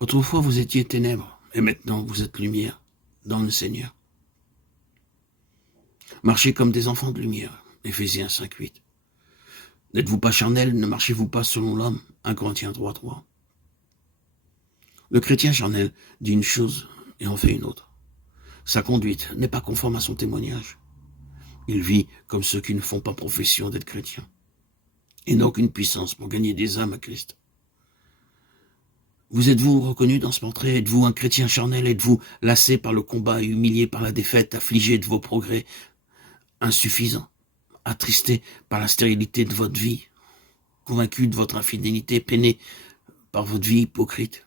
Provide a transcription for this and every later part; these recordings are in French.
Autrefois, vous étiez ténèbres, et maintenant vous êtes lumière dans le Seigneur. Marchez comme des enfants de lumière, Éphésiens 5:8. N'êtes-vous pas charnel, ne marchez-vous pas selon l'homme, 1 Corinthiens 3:3. Le chrétien charnel dit une chose et en fait une autre. Sa conduite n'est pas conforme à son témoignage. Il vit comme ceux qui ne font pas profession d'être chrétiens et n'a aucune puissance pour gagner des âmes à Christ. Vous êtes-vous reconnu dans ce portrait? Êtes-vous un chrétien charnel? Êtes-vous lassé par le combat et humilié par la défaite, affligé de vos progrès insuffisants, attristé par la stérilité de votre vie, convaincu de votre infidélité, peiné par votre vie hypocrite?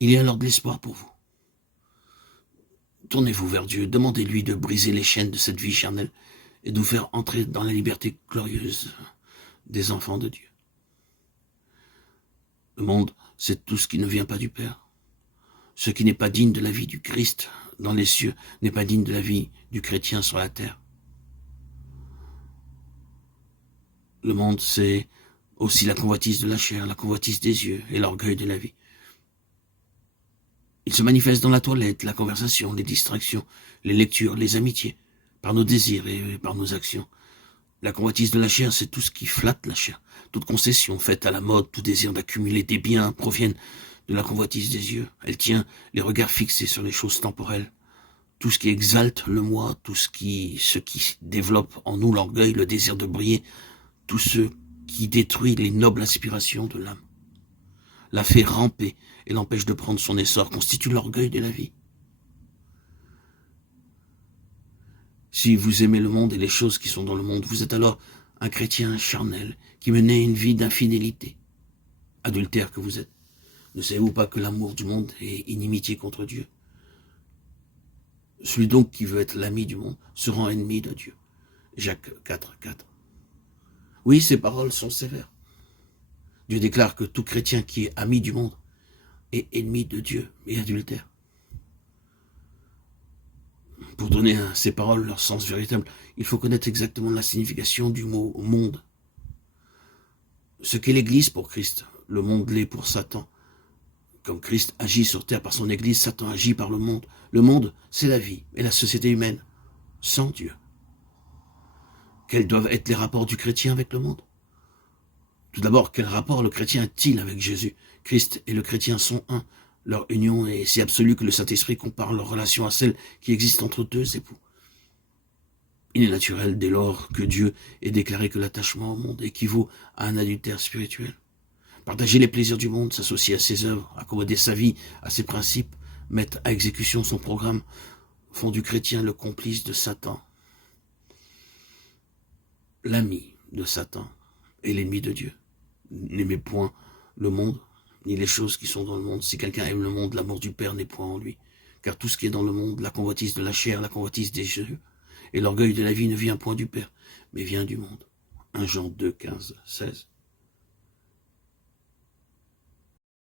Il y a alors de l'espoir pour vous. Tournez-vous vers Dieu, demandez-lui de briser les chaînes de cette vie charnelle et de vous faire entrer dans la liberté glorieuse des enfants de Dieu. Le monde, c'est tout ce qui ne vient pas du Père. Ce qui n'est pas digne de la vie du Christ dans les cieux n'est pas digne de la vie du chrétien sur la terre. Le monde, c'est aussi la convoitise de la chair, la convoitise des yeux et l'orgueil de la vie. Il se manifeste dans la toilette, la conversation, les distractions, les lectures, les amitiés, par nos désirs et par nos actions. La convoitise de la chair, c'est tout ce qui flatte la chair. Toute concession faite à la mode, tout désir d'accumuler des biens proviennent de la convoitise des yeux. Elle tient les regards fixés sur les choses temporelles. Tout ce qui exalte le moi, tout ce qui développe en nous l'orgueil, le désir de briller, tout ce qui détruit les nobles aspirations de l'âme, la fait ramper et l'empêche de prendre son essor, constitue l'orgueil de la vie. Si vous aimez le monde et les choses qui sont dans le monde, vous êtes alors un chrétien charnel qui menait une vie d'infidélité, adultère que vous êtes. Ne savez-vous pas que l'amour du monde est inimitié contre Dieu? Celui donc qui veut être l'ami du monde se rend ennemi de Dieu. Jacques 4:4. Oui, ces paroles sont sévères. Dieu déclare que tout chrétien qui est ami du monde est ennemi de Dieu et adultère. Pour donner à ces paroles leur sens véritable, il faut connaître exactement la signification du mot « monde ». Ce qu'est l'Église pour Christ, le monde l'est pour Satan. Comme Christ agit sur terre par son Église, Satan agit par le monde. Le monde, c'est la vie et la société humaine, sans Dieu. Quels doivent être les rapports du chrétien avec le monde? Tout d'abord, quel rapport le chrétien a-t-il avec Jésus? Christ et le chrétien sont un. Leur union est si absolue que le Saint-Esprit compare leur relation à celle qui existe entre deux époux. Il est naturel dès lors que Dieu ait déclaré que l'attachement au monde équivaut à un adultère spirituel. Partager les plaisirs du monde, s'associer à ses œuvres, accommoder sa vie à ses principes, mettre à exécution son programme, font du chrétien le complice de Satan, l'ami de Satan et l'ennemi de Dieu. N'aimez point le monde, ni les choses qui sont dans le monde. Si quelqu'un aime le monde, l'amour du Père n'est point en lui. Car tout ce qui est dans le monde, la convoitise de la chair, la convoitise des yeux, et l'orgueil de la vie ne vient point du Père, mais vient du monde. 1 Jean 2, 15, 16.